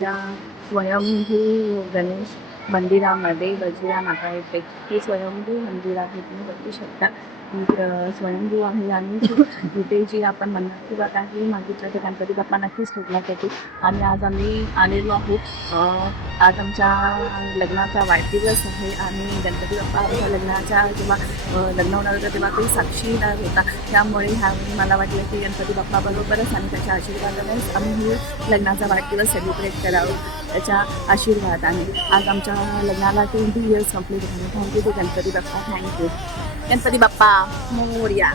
त्या स्वयंभू गणेश मंदिरामध्ये गजरा माता येते. हे स्वयंभू मंदिर आहे, तुम्ही बघू शकता. स्वयंभू आहे आणि तिथे जी आपण मन्नत बात आहे मागितलं ते गणपती बाप्पा नक्कीच पूर्ण येते. आणि आज आम्ही आलेलो आहोत. आज आमच्या लग्नाचा वाढदिवस आहे आणि गणपती बाप्पा आमच्या लग्नाच्या जेव्हा लग्न होणार होतं तेव्हा ते साक्षीदार होता. त्यामुळे ह्यावेळी मला वाटलं की गणपती बाप्पा बरोबरच आणि त्याच्या आशीर्वादानेच आम्ही लग्नाचा वाढदिवस सेलिब्रेट करावं, त्याच्या आशीर्वादाने. आज आमच्या लग्नाला 20 इयर्स कंप्लीट झाले. Thank you to Ganpati Bappa, thank you Ganpati Bappa Morya.